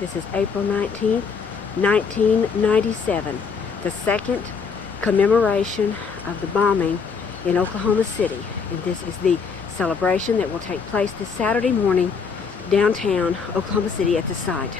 This is April 19th, 1997, the second commemoration of the bombing in Oklahoma City. And this is the celebration that will take place this Saturday morning downtown Oklahoma City at the site.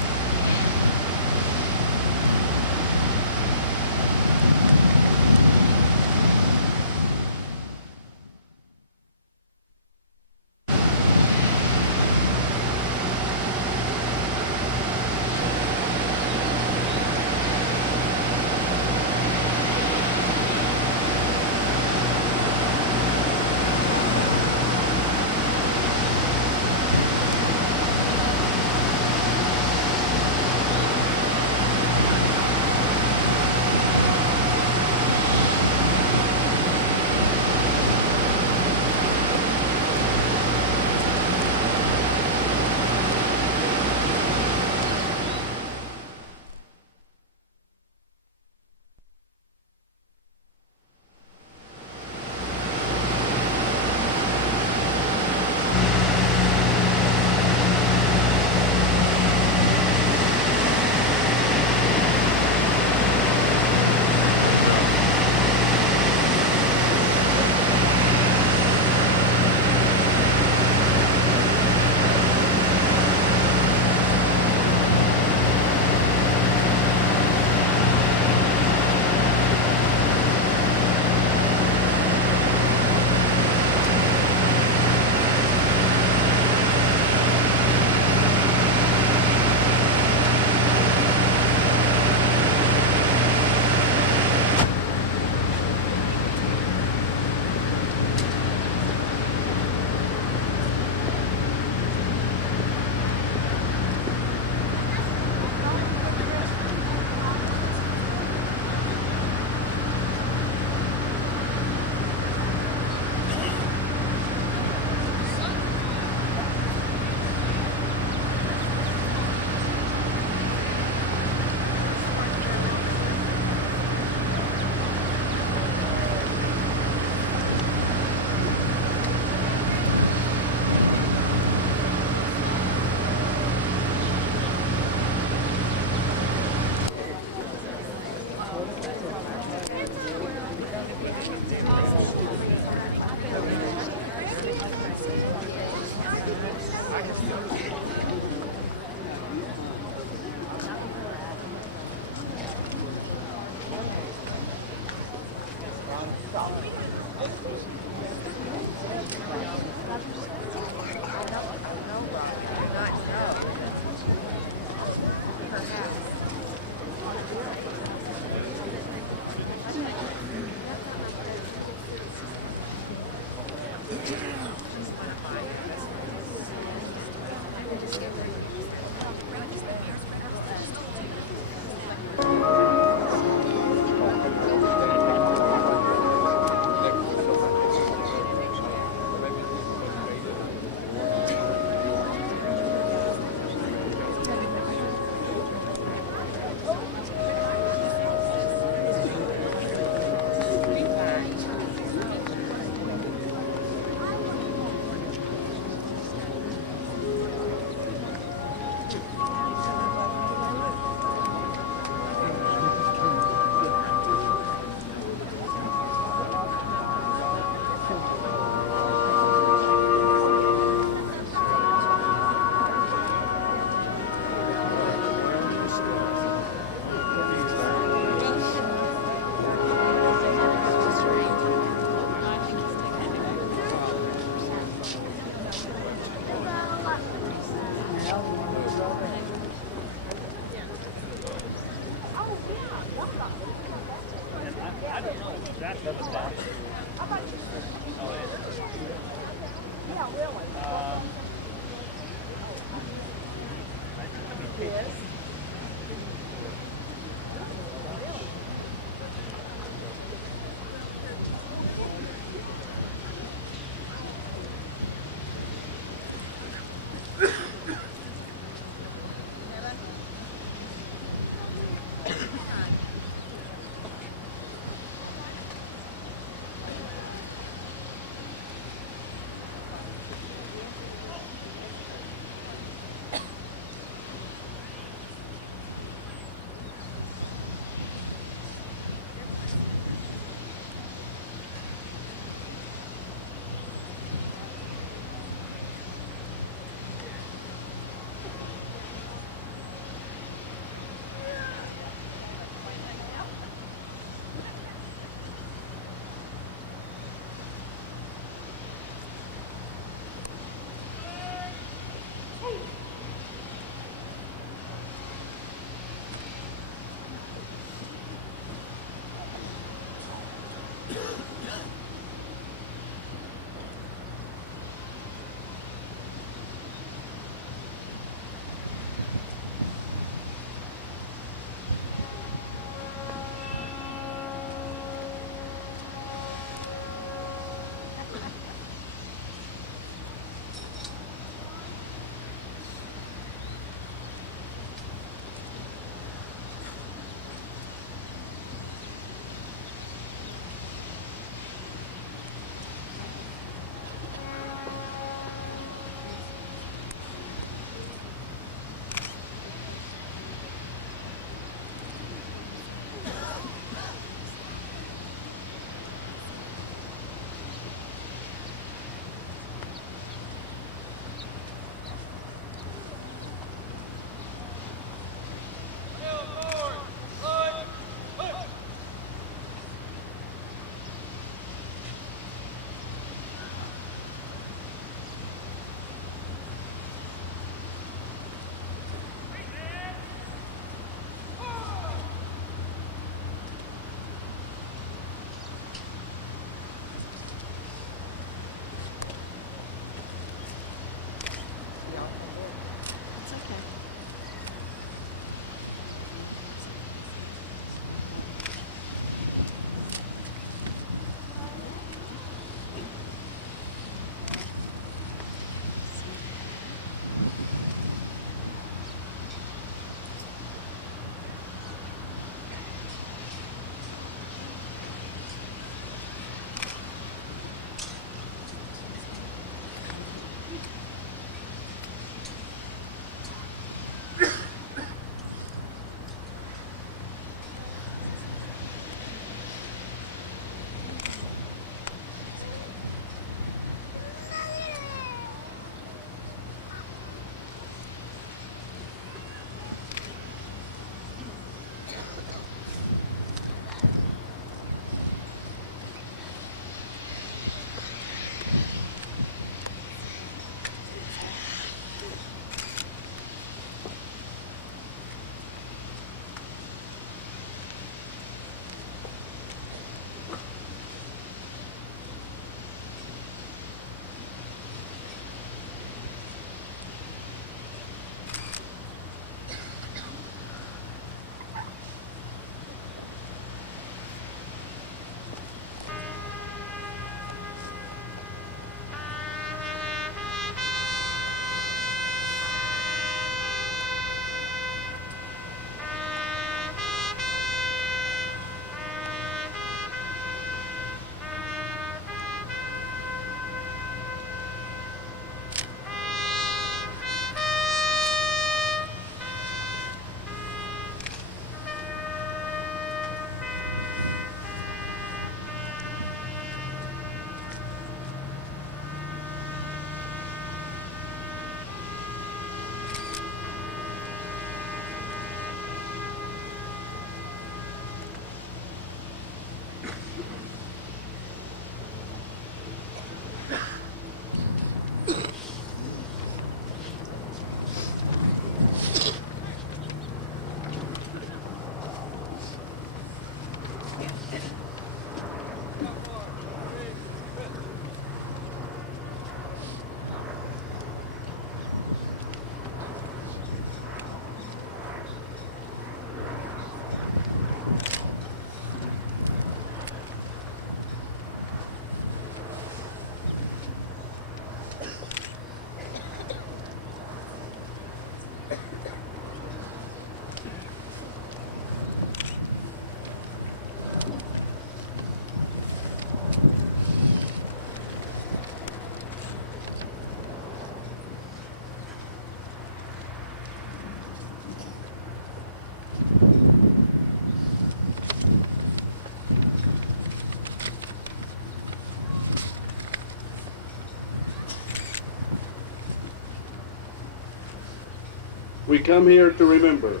We come here to remember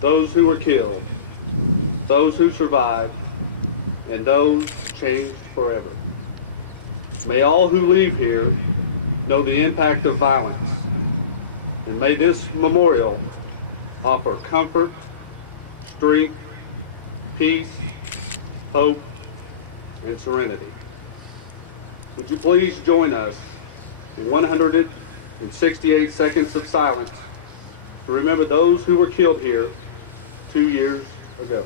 those who were killed, those who survived, and those changed forever. May all who leave here know the impact of violence, and may this memorial offer comfort, strength, peace, hope, and serenity. Would you please join us in 168 seconds of silence to remember those who were killed here 2 years ago.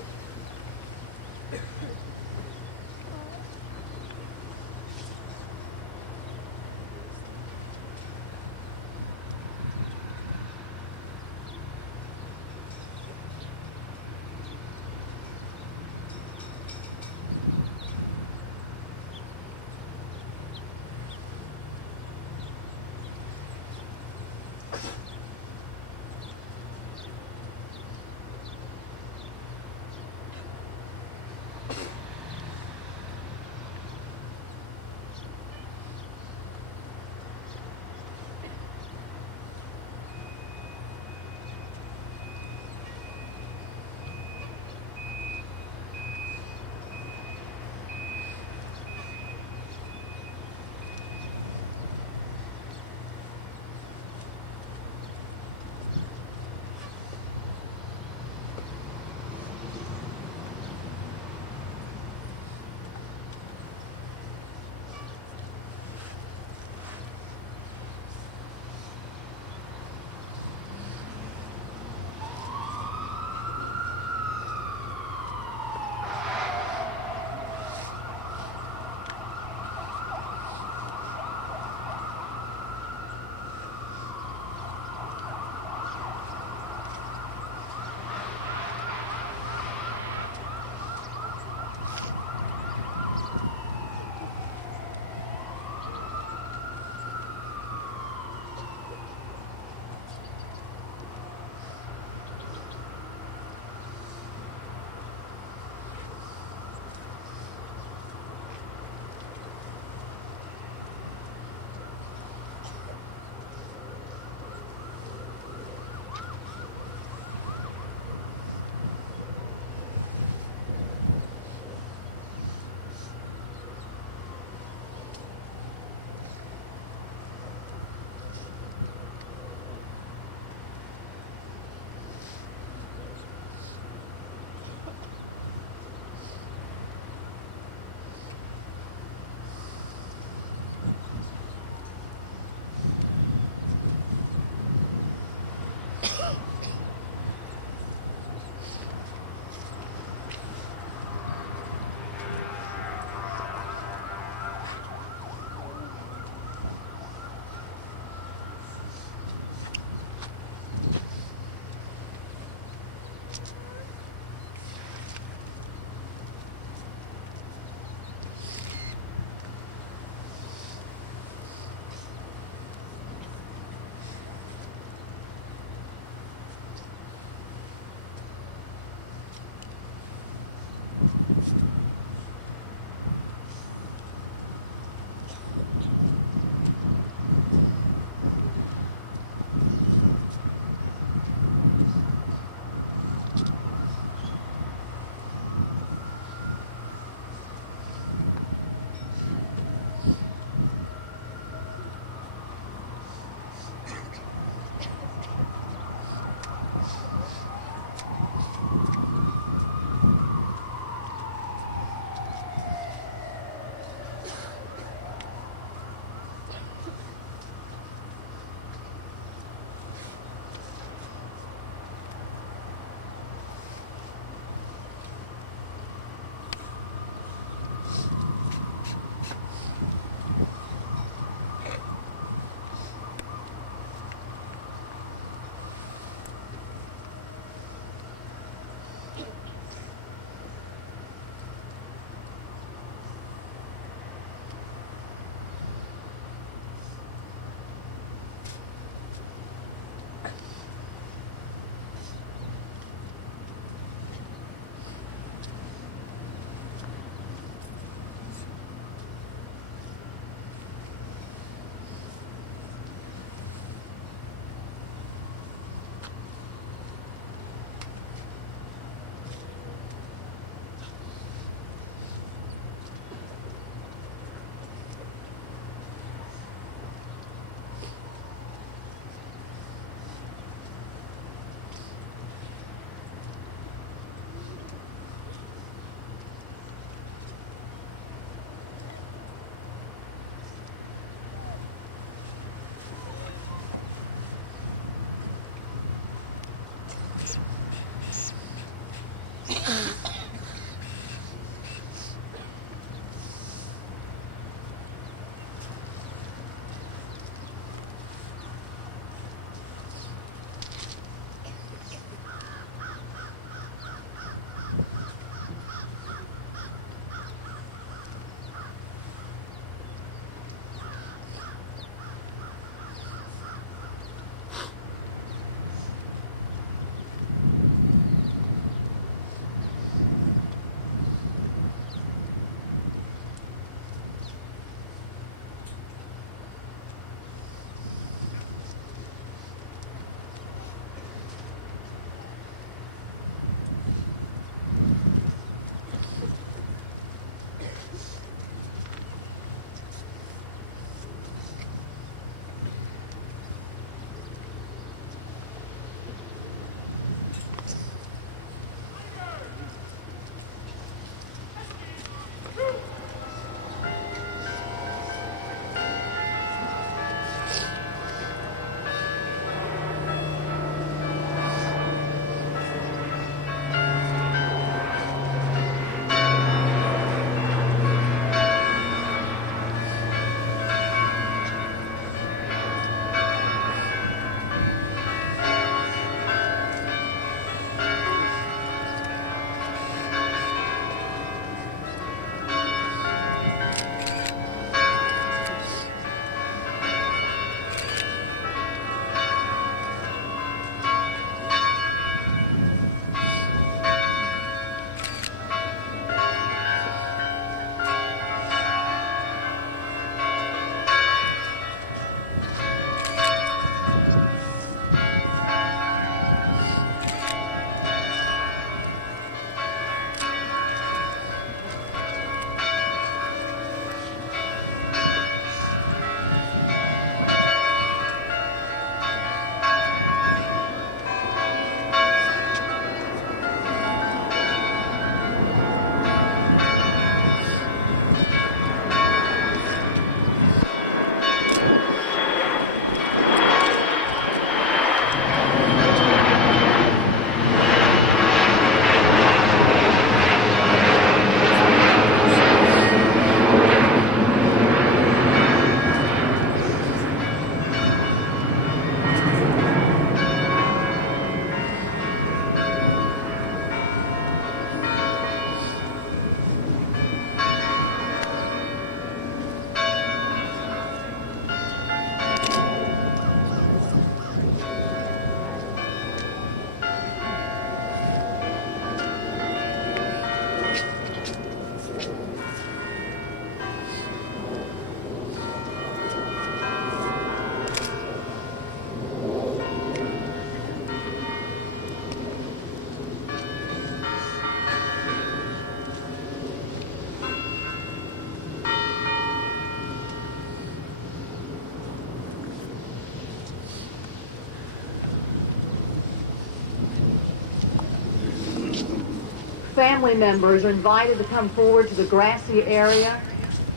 family members are invited to come forward to the grassy area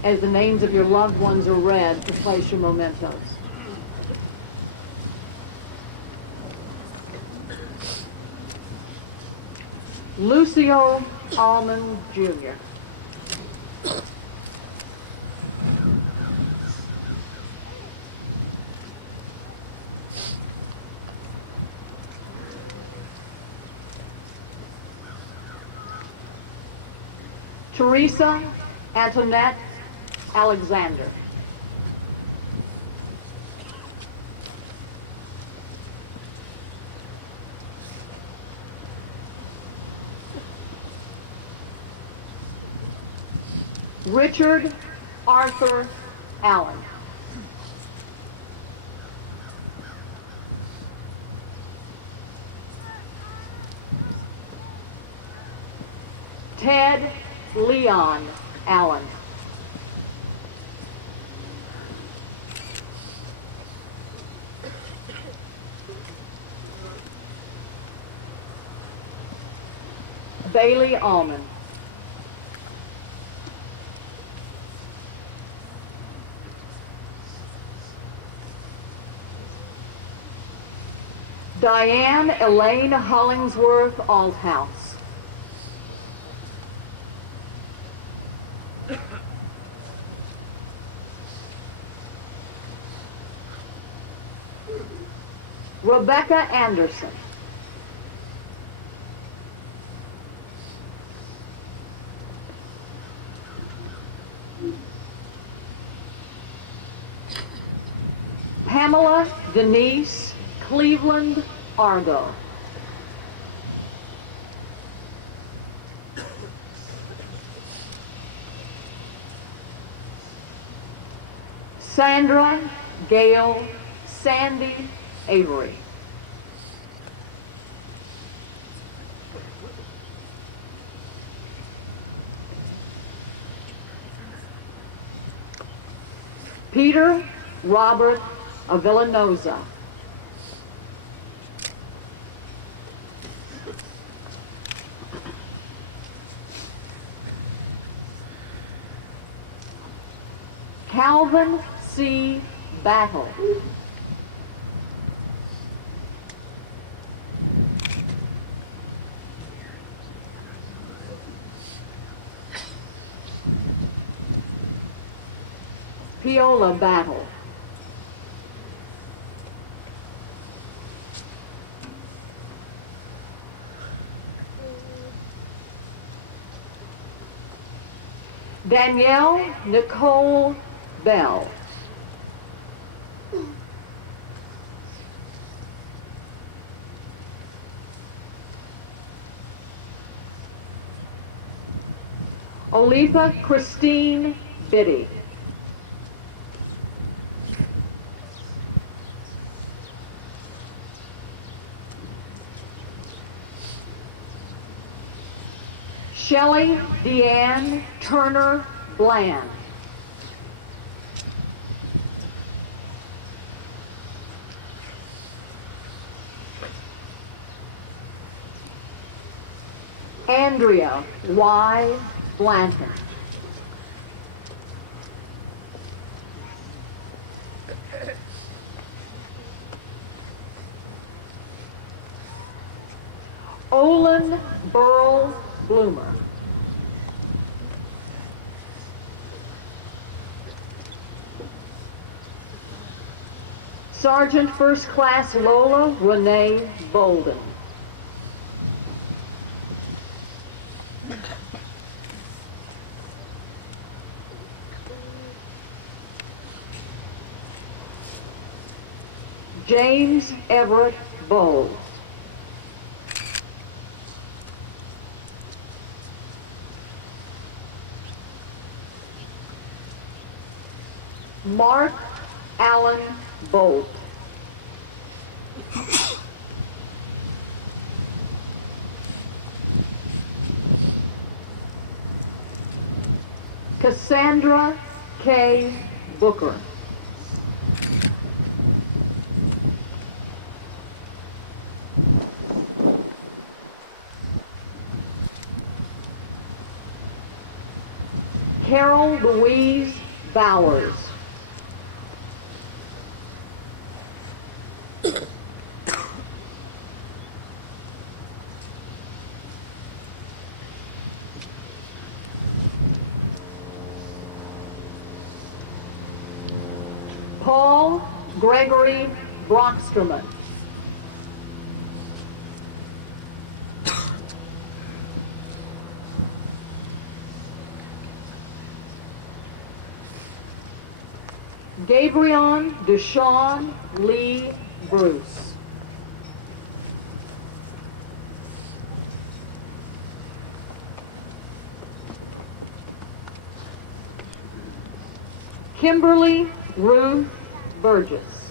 as the names of your loved ones are read to place your mementos. Lucio Almond, Jr. Teresa Antoinette Alexander. Richard Arthur Allen. Ted Leon Allen. Bailey Allman. Diane Elaine Hollingsworth Althouse. Rebecca Anderson. Pamela Denise Cleveland Argo. Sandra Gail Sandy Avery. Peter Robert Avillanosa. Calvin C. Battle. Piola Battle. Danielle Nicole Bell. Olitha Christine Biddy. Shelley Deanne Turner Bland. Andrea Y. Blanton. Olin Burl Bloomer. Sergeant First Class Lola Renee Bolden. James Everett Bowl. Mark Allen Bolt. Cassandra K. Booker. Carol Louise Bowers. Paul Gregory Brocksterman. Gabrion Deshawn Lee Bruce. Kimberly Ruth Burgess.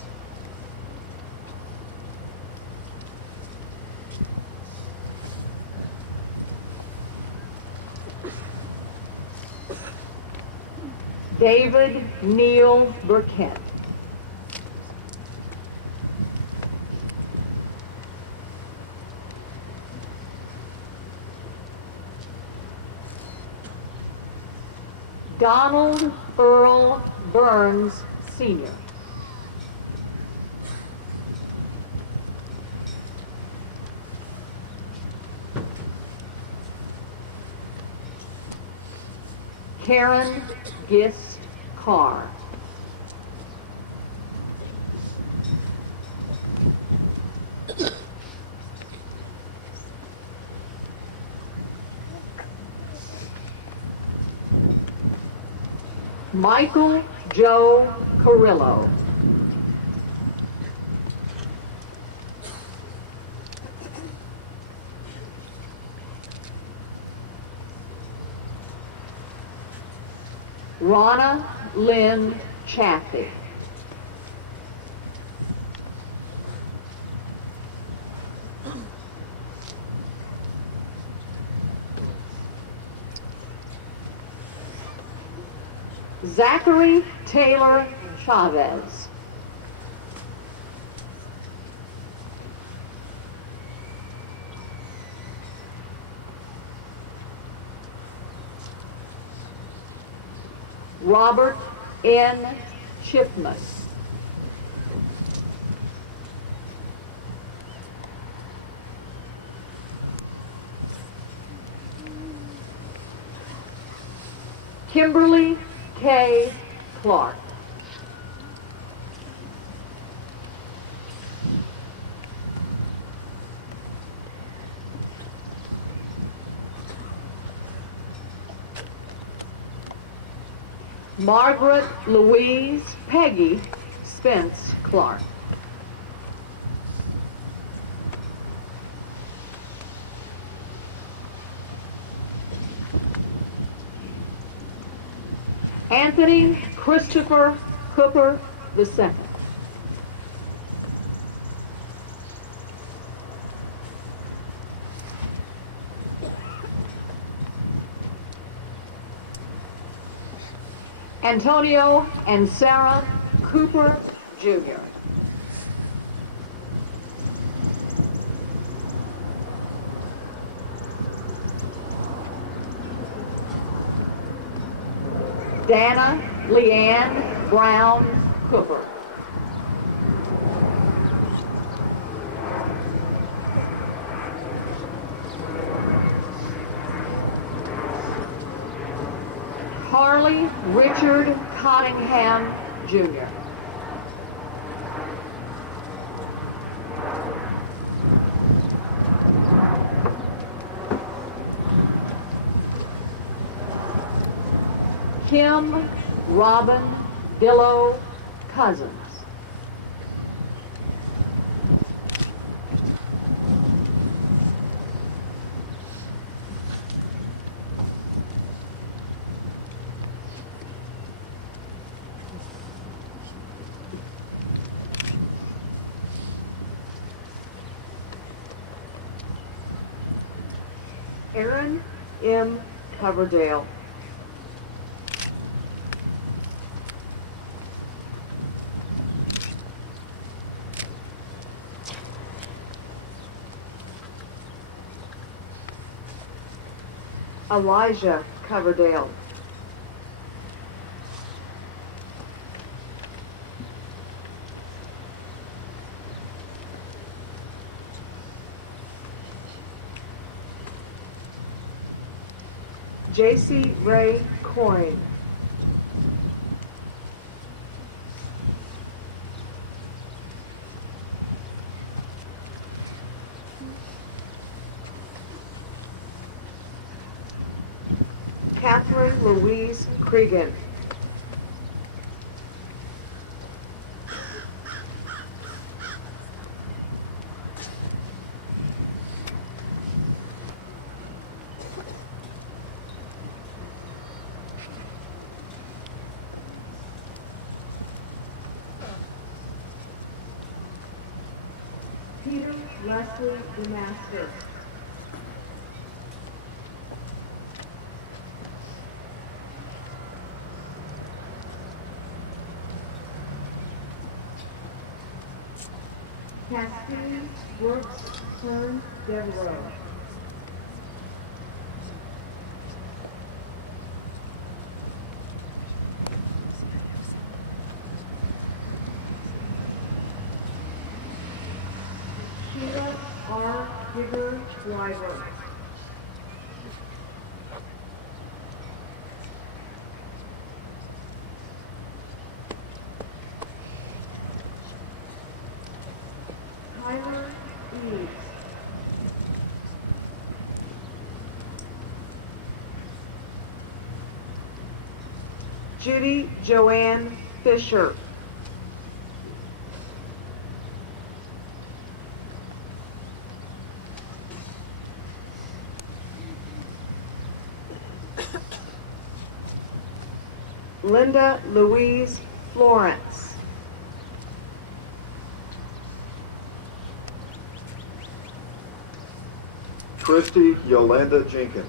David Neal Burkett. Donald Earl Burns, Sr. Karen Gist Carr. Michael Joe Carrillo. Ronna Lynn Chaffee. Zachary Taylor Chavez. Robert N. Chipman. Kimberly K. Clark. Margaret Louise Peggy Spence Clark. Anthony Christopher Cooper II. Antonio and Sarah Cooper, Jr. Dana Leanne Brown Cooper. Harley Richard Cottingham, Jr. Kim Robin Dillow Cousins. Aaron M. Coverdale. Elijah Coverdale. J.C. Ray Coyne. Catherine Louise Cregan. Peter Leslie DeMaster. Castine Brooks Kern Devereaux. Sheila R. Digger Driver. Tyler Eaves. Judy Joanne Fisher. Linda Louise Florence. Christy Yolanda Jenkins.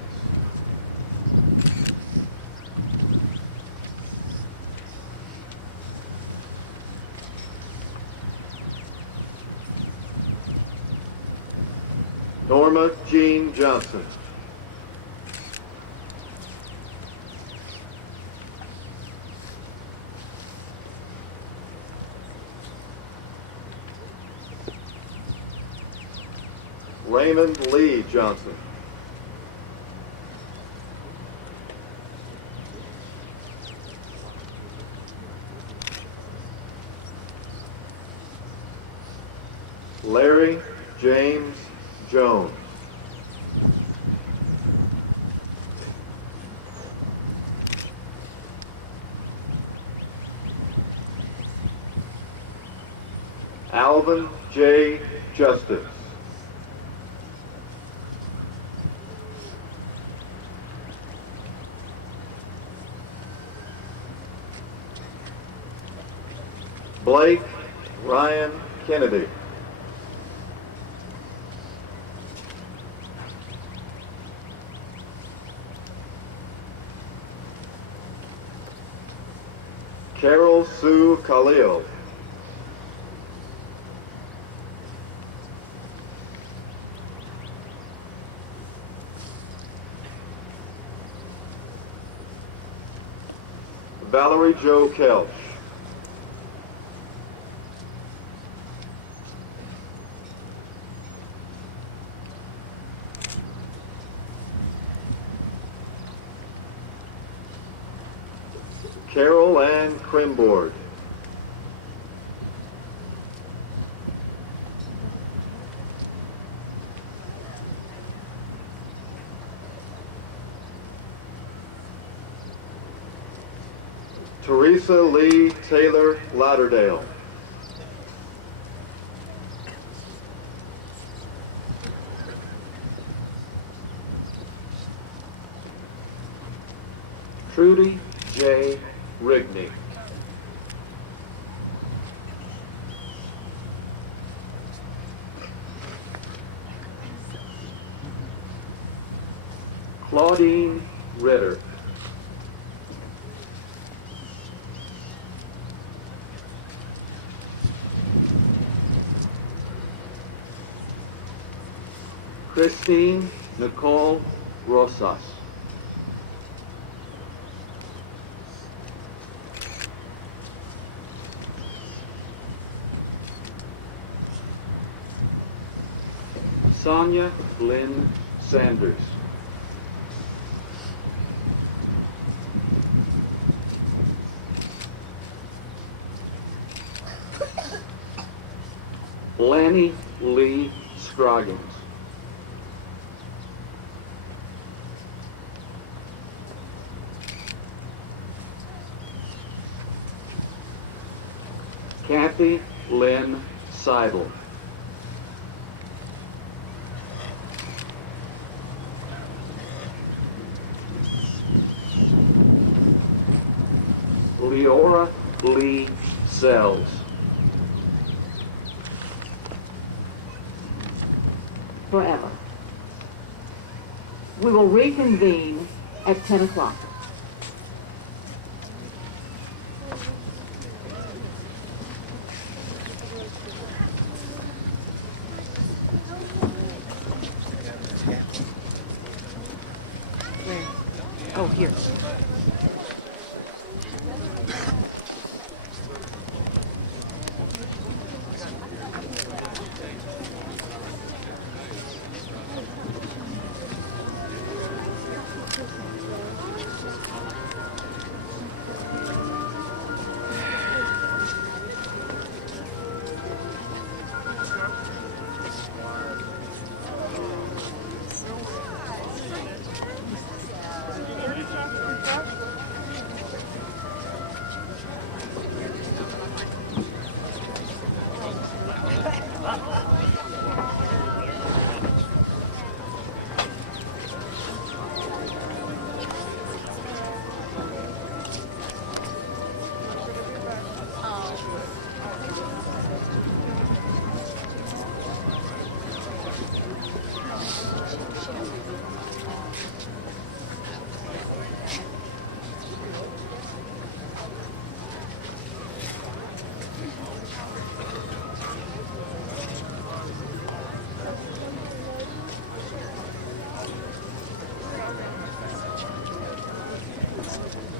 Norma Jean Johnson. Raymond Lee Johnson. Larry James Jones. Alvin J. Justice. Blake Ryan Kennedy. Carol Sue Khalil. Valerie Jo Kelch. Carol Ann Crimboard. Teresa Lee Taylor Lauderdale. Trudy J. Rigney. Claudine Ritter. Christine Nicole Rosas. Sonia Lynn Sanders. Lanny Lee Scroggins. Kathy Lynn Seidel. Leora Lee Sells. Forever. We will reconvene at 10 o'clock. Oh, here.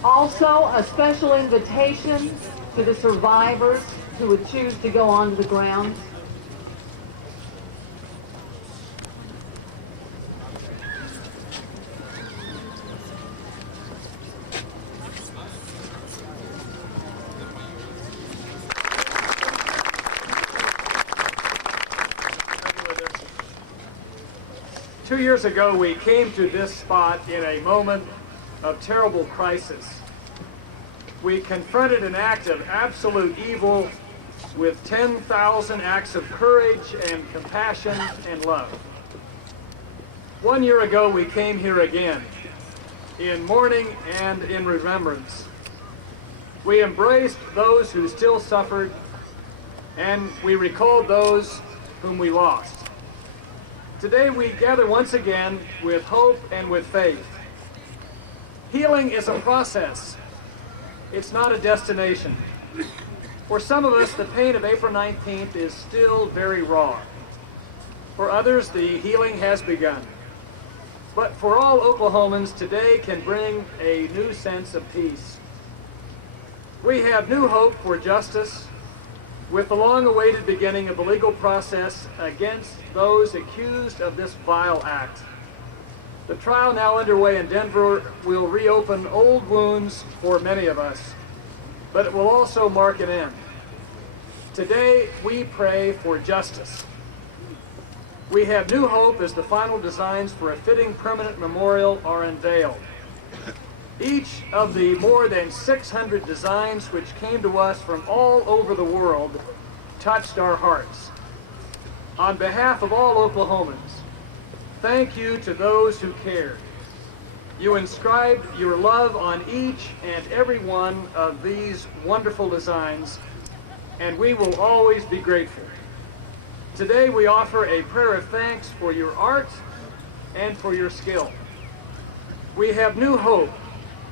Also, a special invitation to the survivors who would choose to go onto the grounds. Two years ago, we came to this spot in a moment of terrible crisis. We confronted an act of absolute evil with 10,000 acts of courage and compassion and love. 1 year ago, we came here again, in mourning and in remembrance. We embraced those who still suffered, and we recalled those whom we lost. Today we gather once again with hope and with faith. Healing is a process. It's not a destination. For some of us, the pain of April 19th is still very raw. For others, the healing has begun. But for all Oklahomans, today can bring a new sense of peace. We have new hope for justice, with the long-awaited beginning of the legal process against those accused of this vile act. The trial now underway in Denver will reopen old wounds for many of us, but it will also mark an end. Today, we pray for justice. We have new hope as the final designs for a fitting permanent memorial are unveiled. Each of the more than 600 designs which came to us from all over the world touched our hearts. On behalf of all Oklahomans, thank you to those who cared. You inscribed your love on each and every one of these wonderful designs, and we will always be grateful. Today we offer a prayer of thanks for your art and for your skill. We have new hope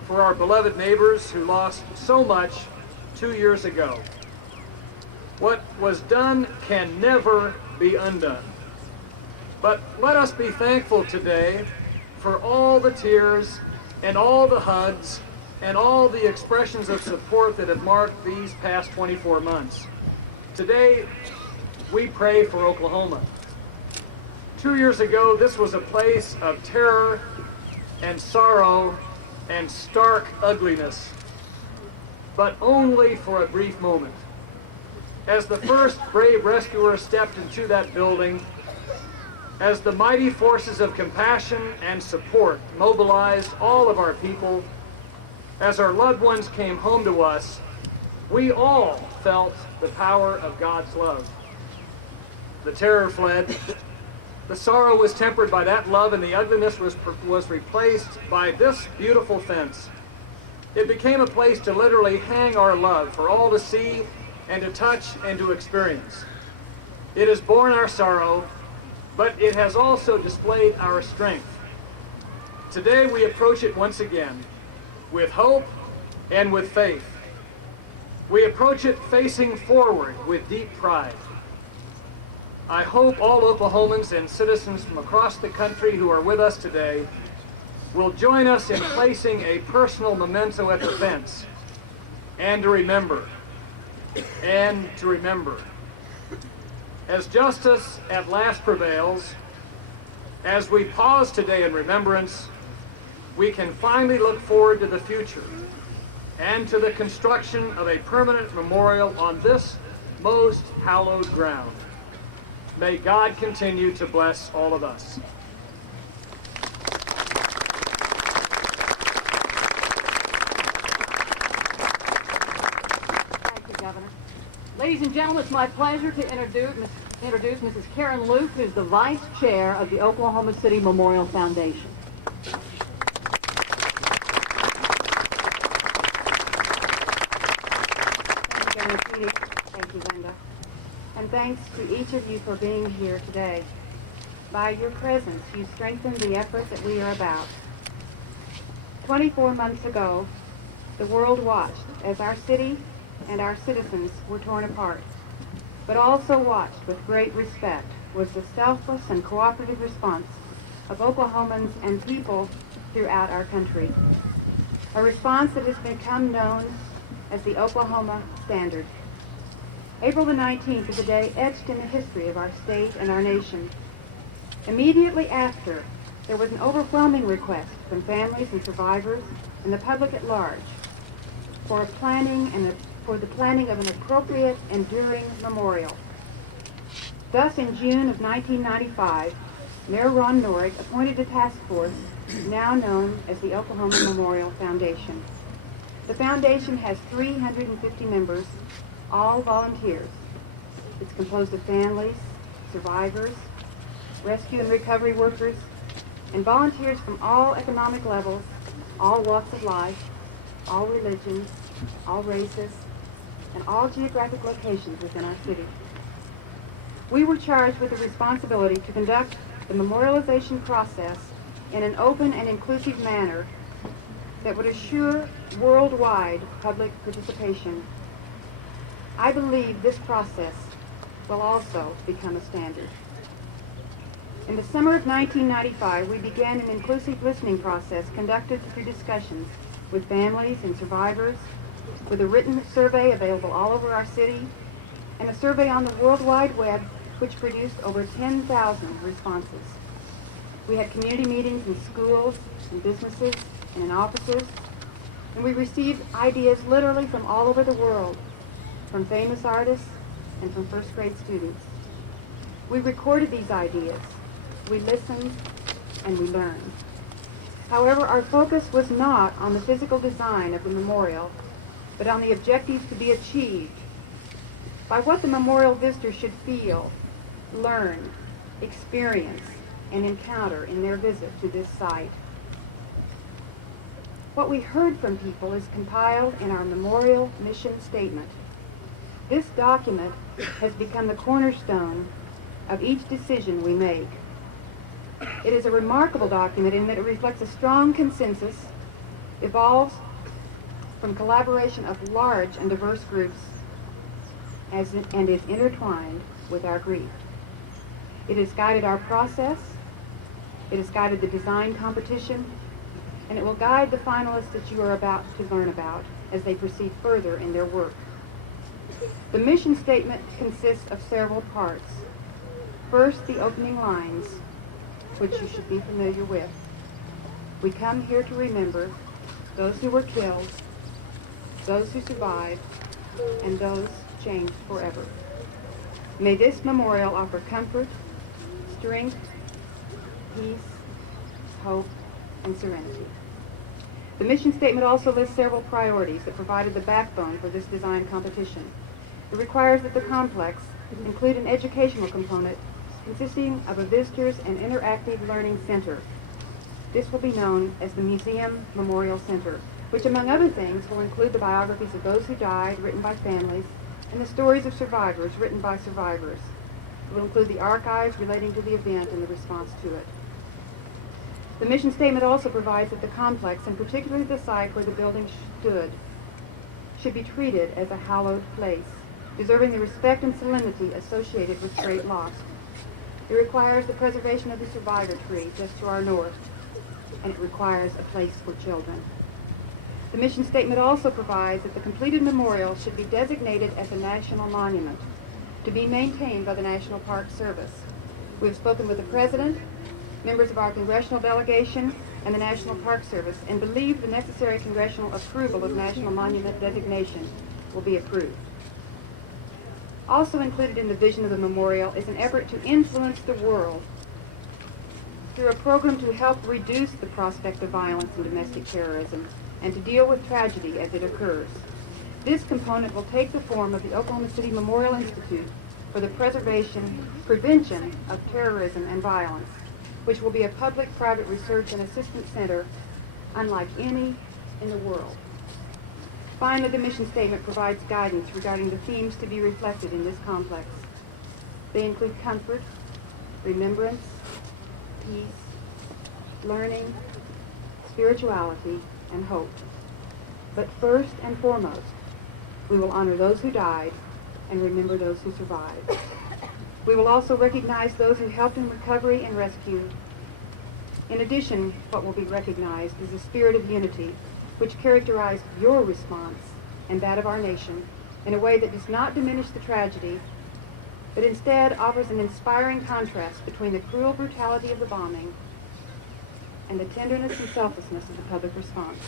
for our beloved neighbors who lost so much 2 years ago. What was done can never be undone. But let us be thankful today for all the tears and all the hugs and all the expressions of support that have marked these past 24 months. Today, we pray for Oklahoma. 2 years ago, this was a place of terror and sorrow and stark ugliness, but only for a brief moment. as the first brave rescuer stepped into that building, as the mighty forces of compassion and support mobilized all of our people, as our loved ones came home to us, we all felt the power of God's love. The terror fled. The sorrow was tempered by that love, and the ugliness was replaced by this beautiful fence. It became a place to literally hang our love for all to see and to touch and to experience. It has borne our sorrow, but it has also displayed our strength. Today we approach it once again with hope and with faith. We approach it facing forward with deep pride. I hope all Oklahomans and citizens from across the country who are with us today will join us in placing a personal memento at the fence, and to remember, As justice at last prevails, as we pause today in remembrance, we can finally look forward to the future and to the construction of a permanent memorial on this most hallowed ground. May God continue to bless all of us. Thank you, Governor. Ladies and gentlemen, it's my pleasure to introduce Mrs. Karen Luke, who's the Vice Chair of the Oklahoma City Memorial Foundation. Thank you, Governor Petey. Thank you, Linda. And thanks to each of you for being here today. By your presence, you strengthen the effort that we are about. 24 months ago, the world watched as our city and our citizens were torn apart, but also watched with great respect was the selfless and cooperative response of Oklahomans and people throughout our country. A response that has become known as the Oklahoma Standard. April the 19th is a day etched in the history of our state and our nation. Immediately after, there was an overwhelming request from families and survivors and the public at large for the planning of an appropriate, enduring memorial. Thus, in June of 1995, Mayor Ron Norrick appointed a task force now known as the Oklahoma Memorial Foundation. The foundation has 350 members, all volunteers. It's composed of families, survivors, rescue and recovery workers, and volunteers from all economic levels, all walks of life, all religions, all races, and all geographic locations within our city. We were charged with the responsibility to conduct the memorialization process in an open and inclusive manner that would assure worldwide public participation. I believe this process will also become a standard. In the summer of 1995, we began an inclusive listening process conducted through discussions with families and survivors, with a written survey available all over our city, and a survey on the World Wide Web which produced over 10,000 responses. We had community meetings in schools, in businesses, and in offices, and we received ideas literally from all over the world, from famous artists and from first grade students. We recorded these ideas, we listened, and we learned. However, our focus was not on the physical design of the memorial, but on the objectives to be achieved by what the memorial visitor should feel, learn, experience, and encounter in their visit to this site. What we heard from people is compiled in our memorial mission statement. This document has become the cornerstone of each decision we make. It is a remarkable document in that it reflects a strong consensus, evolves from collaboration of large and diverse groups, and is intertwined with our grief. It has guided our process, it has guided the design competition, and it will guide the finalists that you are about to learn about as they proceed further in their work. The mission statement consists of several parts. First, the opening lines, which you should be familiar with. We come here to remember those who were killed, those who survived, and those changed forever. May this memorial offer comfort, strength, peace, hope, and serenity. The mission statement also lists several priorities that provided the backbone for this design competition. It requires that the complex include an educational component consisting of a visitors and interactive learning center. This will be known as the Museum Memorial Center, which among other things will include the biographies of those who died, written by families, and the stories of survivors, written by survivors. It will include the archives relating to the event and the response to it. The mission statement also provides that the complex, and particularly the site where the building stood, should be treated as a hallowed place, deserving the respect and solemnity associated with great loss. It requires the preservation of the survivor tree just to our north, and it requires a place for children. The mission statement also provides that the completed memorial should be designated as a national monument to be maintained by the National Park Service. We have spoken with the President, members of our congressional delegation, and the National Park Service, and believe the necessary congressional approval of national monument designation will be approved. Also included in the vision of the memorial is an effort to influence the world through a program to help reduce the prospect of violence and domestic terrorism and to deal with tragedy as it occurs. This component will take the form of the Oklahoma City Memorial Institute for the Prevention of Terrorism and Violence, which will be a public-private research and assistance center unlike any in the world. Finally, the mission statement provides guidance regarding the themes to be reflected in this complex. They include comfort, remembrance, peace, learning, spirituality, and hope. But first and foremost, we will honor those who died and remember those who survived. We will also recognize those who helped in recovery and rescue. In addition, what will be recognized is the spirit of unity, which characterized your response and that of our nation in a way that does not diminish the tragedy, but instead offers an inspiring contrast between the cruel brutality of the bombing and the tenderness and selflessness of the public response.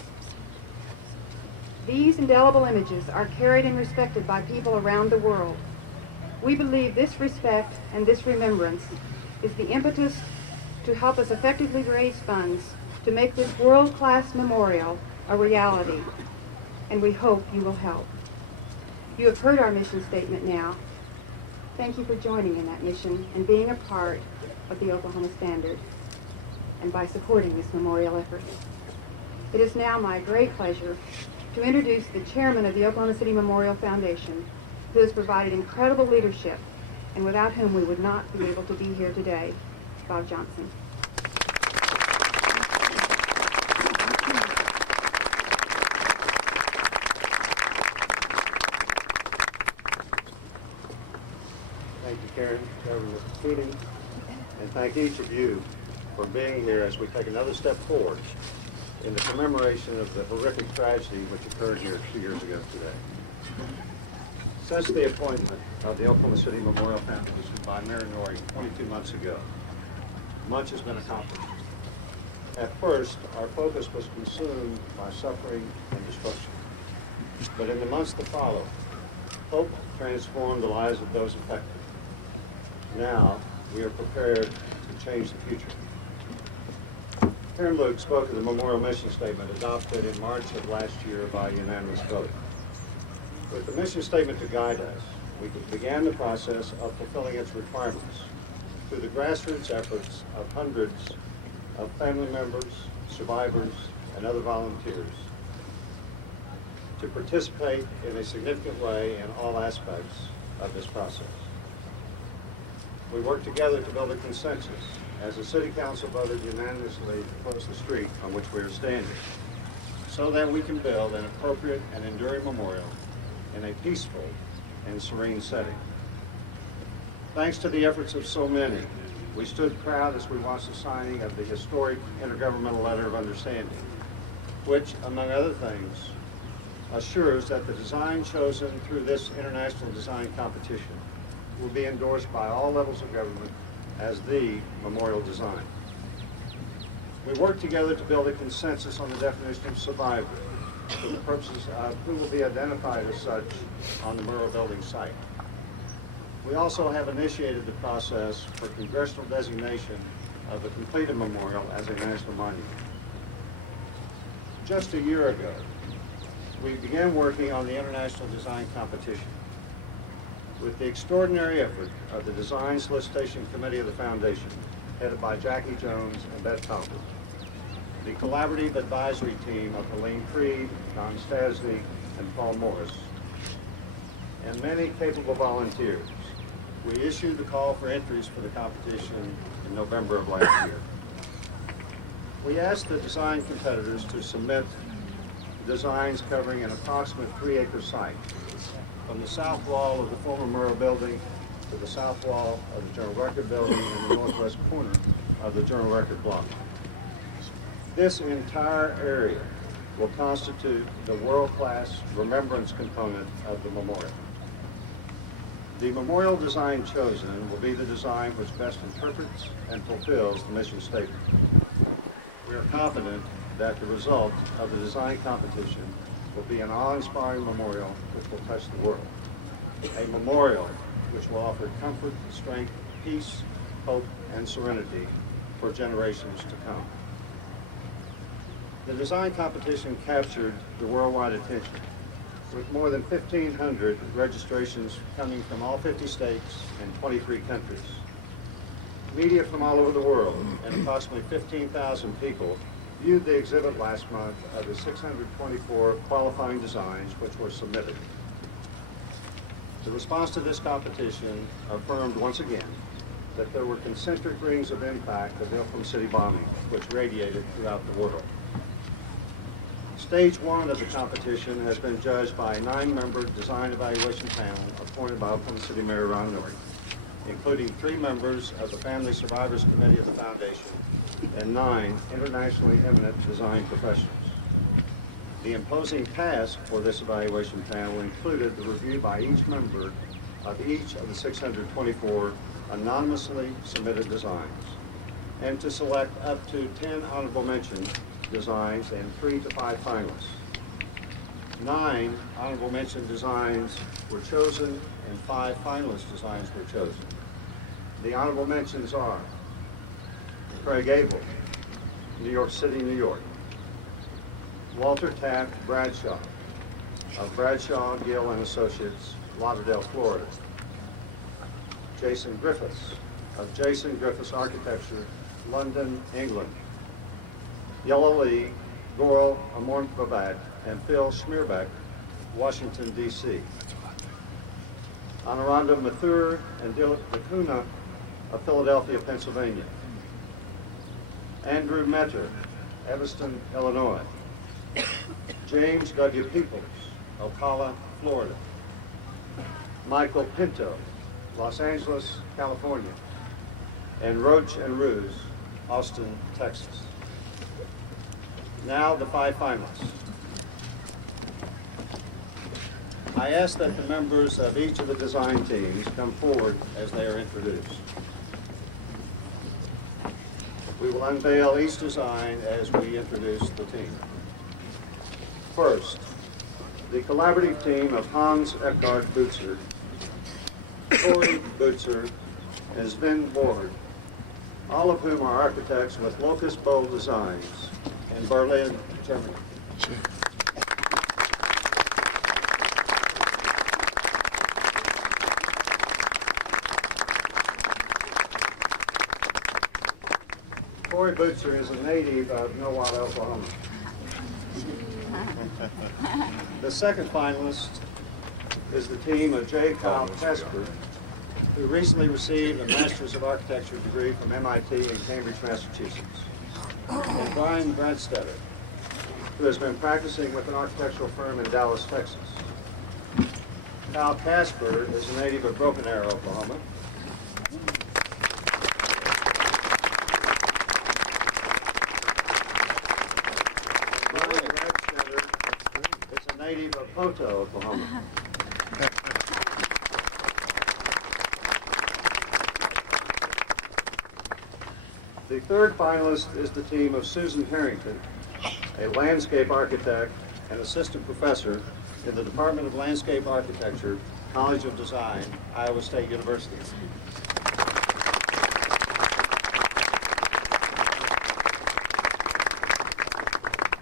These indelible images are carried and respected by people around the world. We believe this respect and this remembrance is the impetus to help us effectively raise funds to make this world-class memorial a reality, and we hope you will help. You have heard our mission statement now. Thank you for joining in that mission and being a part of the Oklahoma Standard, and by supporting this memorial effort. It is now my great pleasure to introduce the chairman of the Oklahoma City Memorial Foundation, who has provided incredible leadership and without whom we would not be able to be here today, Bob Johnson. Thank you, Karen, Reverend Mr. Keating, and thank each of you for being here as we take another step forward in the commemoration of the horrific tragedy which occurred here 2 years ago today. Since the appointment of the Oklahoma City Memorial Foundation by Mayor Norrie 22 months ago, much has been accomplished. At first, our focus was consumed by suffering and destruction. But in the months that followed, hope transformed the lives of those affected. Now, we are prepared to change the future. Karen Luke spoke of the memorial mission statement adopted in March of last year by unanimous vote. With the mission statement to guide us, we began the process of fulfilling its requirements through the grassroots efforts of hundreds of family members, survivors, and other volunteers to participate in a significant way in all aspects of this process. We worked together to build a consensus as the City Council voted unanimously to close the street on which we are standing, so that we can build an appropriate and enduring memorial in a peaceful and serene setting. Thanks to the efforts of so many, we stood proud as we watched the signing of the historic Intergovernmental Letter of Understanding, which, among other things, assures that the design chosen through this international design competition will be endorsed by all levels of government as the memorial design. We worked together to build a consensus on the definition of survivor, for the purposes of who will be identified as such on the Murrah building site. We also have initiated the process for congressional designation of the completed memorial as a national monument. Just a year ago, we began working on the international design competition. With the extraordinary effort of the Design Solicitation Committee of the Foundation, headed by Jackie Jones and Beth Palmer, the collaborative advisory team of Helene Creed, Don Stasny, and Paul Morris, and many capable volunteers, we issued the call for entries for the competition in November of last year. We asked the design competitors to submit designs covering an approximate 3-acre site, from the south wall of the former Murrah building to the south wall of the Journal Record building and the northwest corner of the Journal Record block. This entire area will constitute the world-class remembrance component of the memorial. The memorial design chosen will be the design which best interprets and fulfills the mission statement. We are confident that the result of the design competition will be an awe-inspiring memorial which will touch the world. A memorial which will offer comfort, strength, peace, hope, and serenity for generations to come. The design competition captured the worldwide attention, with more than 1,500 registrations coming from all 50 states and 23 countries. Media from all over the world and approximately 15,000 people viewed the exhibit last month of the 624 qualifying designs which were submitted. The response to this competition affirmed once again that there were concentric rings of impact of the Oklahoma City bombing which radiated throughout the world. Stage 1 of the competition has been judged by a 9-member design evaluation panel appointed by Oklahoma City Mayor Ron Norrie, including 3 members of the Family Survivors Committee of the Foundation and 9 internationally eminent design professionals. The imposing task for this evaluation panel included the review by each member of each of the 624 anonymously submitted designs, and to select up to 10 honorable mention designs and 3 to 5 finalists. 9 honorable mention designs were chosen and 5 finalist designs were chosen. The honorable mentions are Craig Abel, New York City, New York. Walter Taft Bradshaw of Bradshaw, Gill and Associates, Lauderdale, Florida. Jason Griffiths of Jason Griffiths Architecture, London, England. Yellow Lee, Goral Amornbabat, and Phil Schmierbeck, Washington, D.C. Anuranda Mathur and Dilip Lacuna of Philadelphia, Pennsylvania. Andrew Metter, Evanston, Illinois. James W. Peoples, Ocala, Florida. Michael Pinto, Los Angeles, California. And Roach and Ruse, Austin, Texas. Now the 5 finalists. I ask that the members of each of the design teams come forward as they are introduced. We will unveil each design as we introduce the team. First, the collaborative team of Hans Eckhard Butzer, Corey Butzer, and Sven Board, all of whom are architects with Locust Bowl Designs in Berlin, Germany. Corey Butzer is a native of Millwall, Oklahoma. The second finalist is the team of J. Kyle Casper, who recently received a Master's of Architecture degree from MIT in Cambridge, Massachusetts. And Brian Bradstetter, who has been practicing with an architectural firm in Dallas, Texas. Kyle Casper is a native of Broken Arrow, Oklahoma. Brian Bradstetter is a native of Poto, Oklahoma. The third finalist is the team of Susan Harrington, a landscape architect and assistant professor in the Department of Landscape Architecture, College of Design, Iowa State University.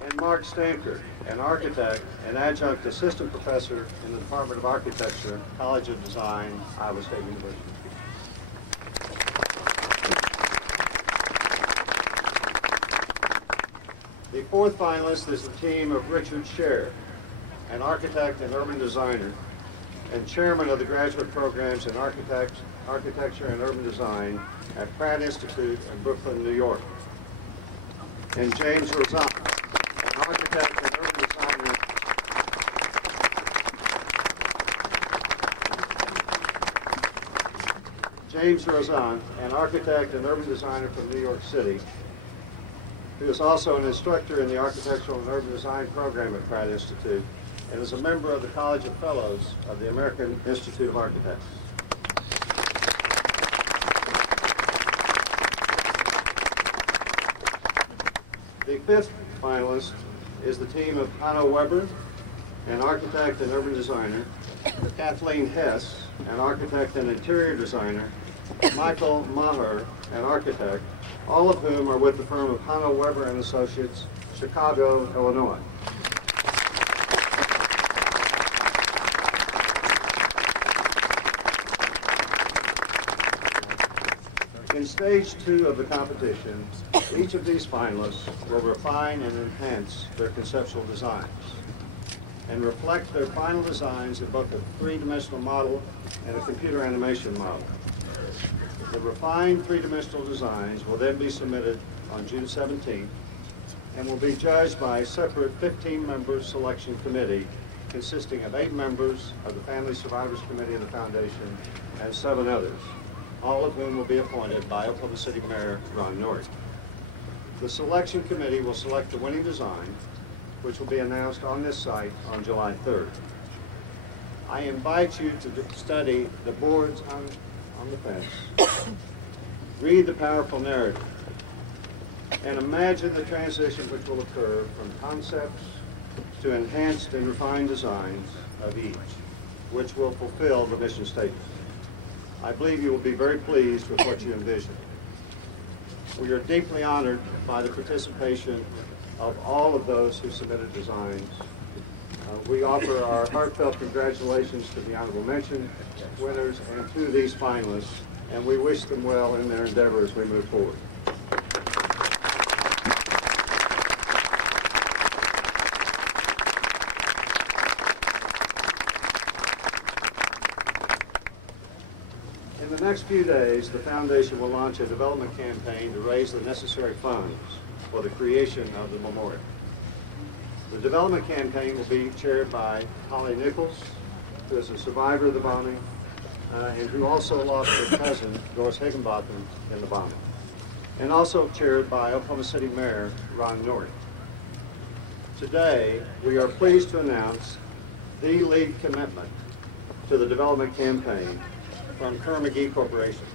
And Mark Stanker, an architect and adjunct assistant professor in the Department of Architecture, College of Design, Iowa State University. The fourth finalist is the team of Richard Scher, an architect and urban designer and chairman of the graduate programs in architecture and urban design at Pratt Institute in Brooklyn, New York. And James Rozan, an architect and urban designer James Rozan, an architect and urban designer from New York City, who is also an instructor in the Architectural and Urban Design program at Pratt Institute and is a member of the College of Fellows of the American Institute of Architects. The fifth finalist is the team of Hanno Weber, an architect and urban designer, Kathleen Hess, an architect and interior designer, Michael Maher, an architect, all of whom are with the firm of Hanno Weber and Associates, Chicago, Illinois. In stage 2 of the competition, each of these finalists will refine and enhance their conceptual designs and reflect their final designs in both a three-dimensional model and a computer animation model. The refined three-dimensional designs will then be submitted on June 17th and will be judged by a separate 15-member selection committee consisting of 8 members of the Family Survivors Committee of the Foundation and 7 others, all of whom will be appointed by Oklahoma City Mayor Ron Norrie. The selection committee will select the winning design, which will be announced on this site on July 3rd. I invite you to study the boards on the fence, read the powerful narrative, and imagine the transition which will occur from concepts to enhanced and refined designs of each, which will fulfill the mission statement. I believe you will be very pleased with what you envision. We are deeply honored by the participation of all of those who submitted designs. We offer our heartfelt congratulations to the honorable mention winners and to these finalists, and we wish them well in their endeavor as we move forward. In the next few days, the Foundation will launch a development campaign to raise the necessary funds for the creation of the memorial. The development campaign will be chaired by Holly Nichols, who is a survivor of the bombing, and who also lost her cousin, Doris Higginbotham, in the bombing, and also chaired by Oklahoma City Mayor Ron Norrie. Today, we are pleased to announce the lead commitment to the development campaign from Kerr-McGee Corporation.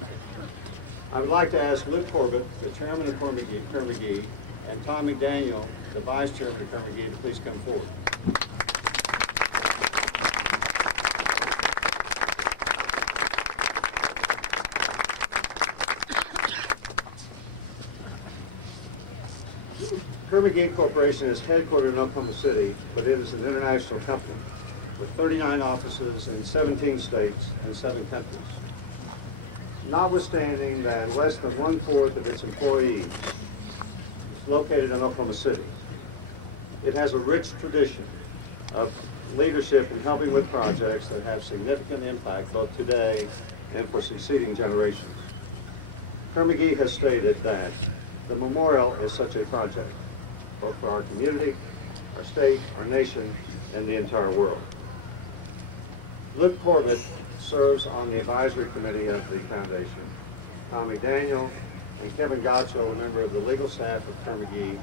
I would like to ask Luke Corbett, the chairman of Kerr-McGee, and Tom McDaniel, the vice chairman of Kerr-McGee, to please come forward. Kerr-McGee Corporation is headquartered in Oklahoma City, but it is an international company with 39 offices in 17 states and 7 countries. Notwithstanding that less than 1/4 of its employees is located in Oklahoma City, it has a rich tradition of leadership in helping with projects that have significant impact both today and for succeeding generations. Kerr-McGee has stated that the memorial is such a project, both for our community, our state, our nation, and the entire world. Luke Corbett serves on the advisory committee of the foundation. Tom McDaniel and Kevin Gottschall, a member of the legal staff of Kerr-McGee,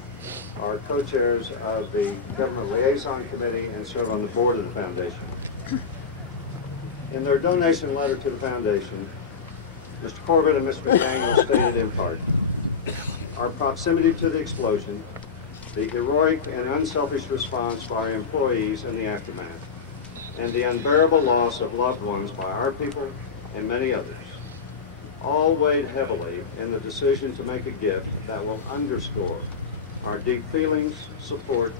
are co-chairs of the Government Liaison Committee and serve on the board of the foundation. In their donation letter to the foundation, Mr. Corbett and Mr. McDaniel stated in part, our proximity to the explosion the heroic and unselfish response by our employees in the aftermath, and the unbearable loss of loved ones by our people and many others, all weighed heavily in the decision to make a gift that will underscore our deep feelings, support,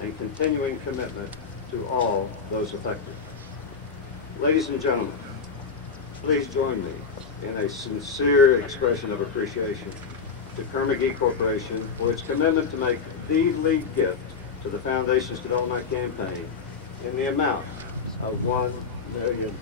and continuing commitment to all those affected. Ladies and gentlemen, please join me in a sincere expression of appreciation to Kerr-McGee Corporation for its commitment to make the lead gift to the Foundation's development campaign in the amount of $1 million.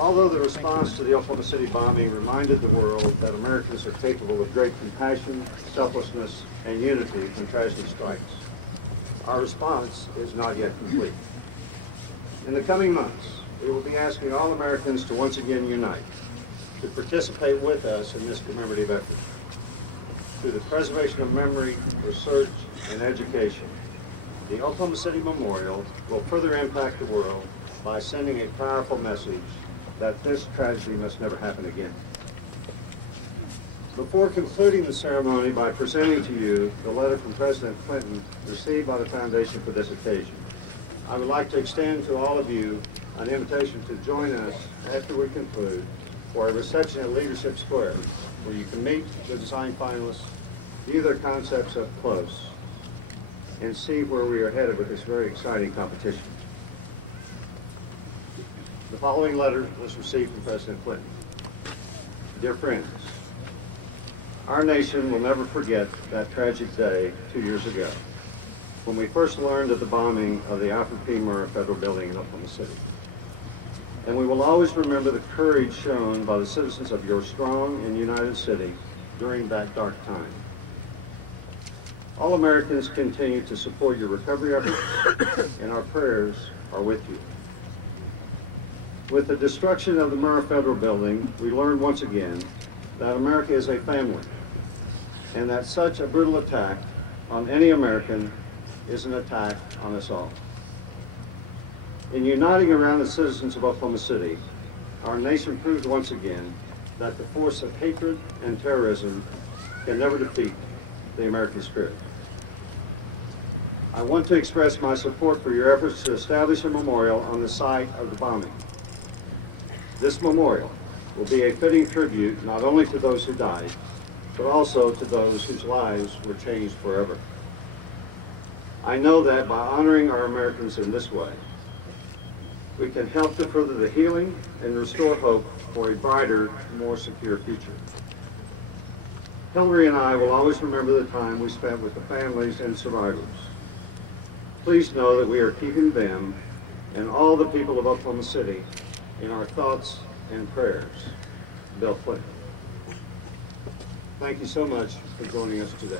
Although the response to the Oklahoma City bombing reminded the world that Americans are capable of great compassion, selflessness, and unity when tragedy strikes, our response is not yet complete. In the coming months, we will be asking all Americans to once again unite, to participate with us in this commemorative effort. Through the preservation of memory, research, and education, the Oklahoma City Memorial will further impact the world by sending a powerful message that this tragedy must never happen again. Before concluding the ceremony by presenting to you the letter from President Clinton received by the Foundation for this occasion, I would like to extend to all of you an invitation to join us after we conclude for a reception at Leadership Square, where you can meet the design finalists, view their concepts up close, and see where we are headed with this very exciting competition. The following letter was received from President Clinton. Dear friends, our nation will never forget that tragic day 2 years ago when we first learned of the bombing of the Alfred P. Murrah Federal Building in Oklahoma City. And we will always remember the courage shown by the citizens of your strong and united city during that dark time. All Americans continue to support your recovery efforts, and our prayers are with you. With the destruction of the Murrah Federal Building, we learned once again that America is a family, and that such a brutal attack on any American is an attack on us all. In uniting around the citizens of Oklahoma City, our nation proved once again that the force of hatred and terrorism can never defeat the American spirit. I want to express my support for your efforts to establish a memorial on the site of the bombing. This memorial will be a fitting tribute not only to those who died, but also to those whose lives were changed forever. I know that by honoring our Americans in this way, we can help to further the healing and restore hope for a brighter, more secure future. Hillary and I will always remember the time we spent with the families and survivors. Please know that we are keeping them and all the people of Oklahoma City in our thoughts and prayers. Bill Clinton. Thank you so much for joining us today.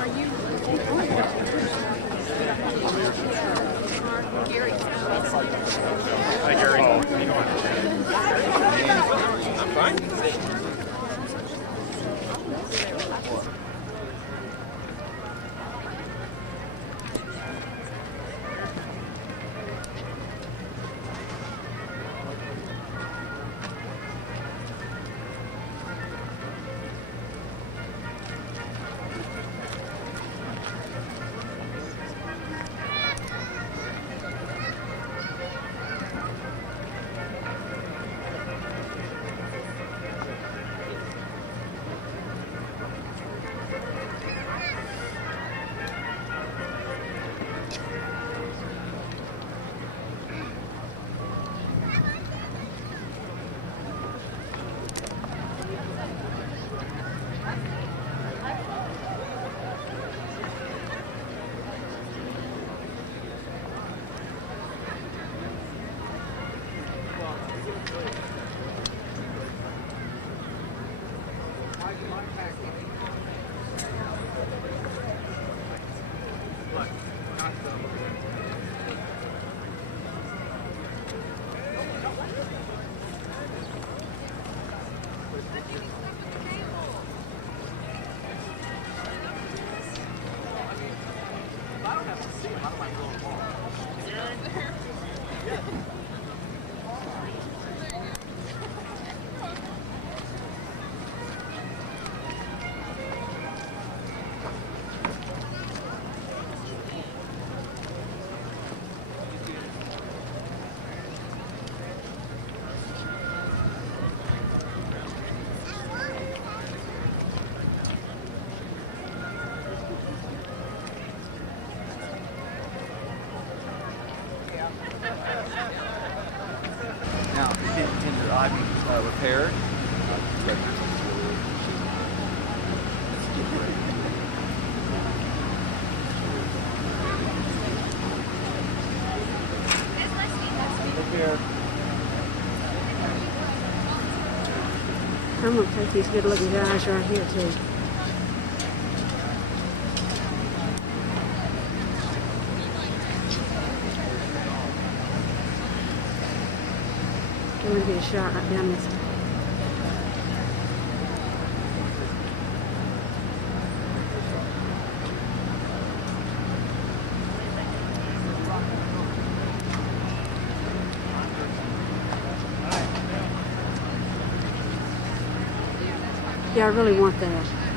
Are you Now, can your eye be repaired? I'm going to take these good looking guys right here too. I'm going to get a shot right down this way. Yeah, I really want that.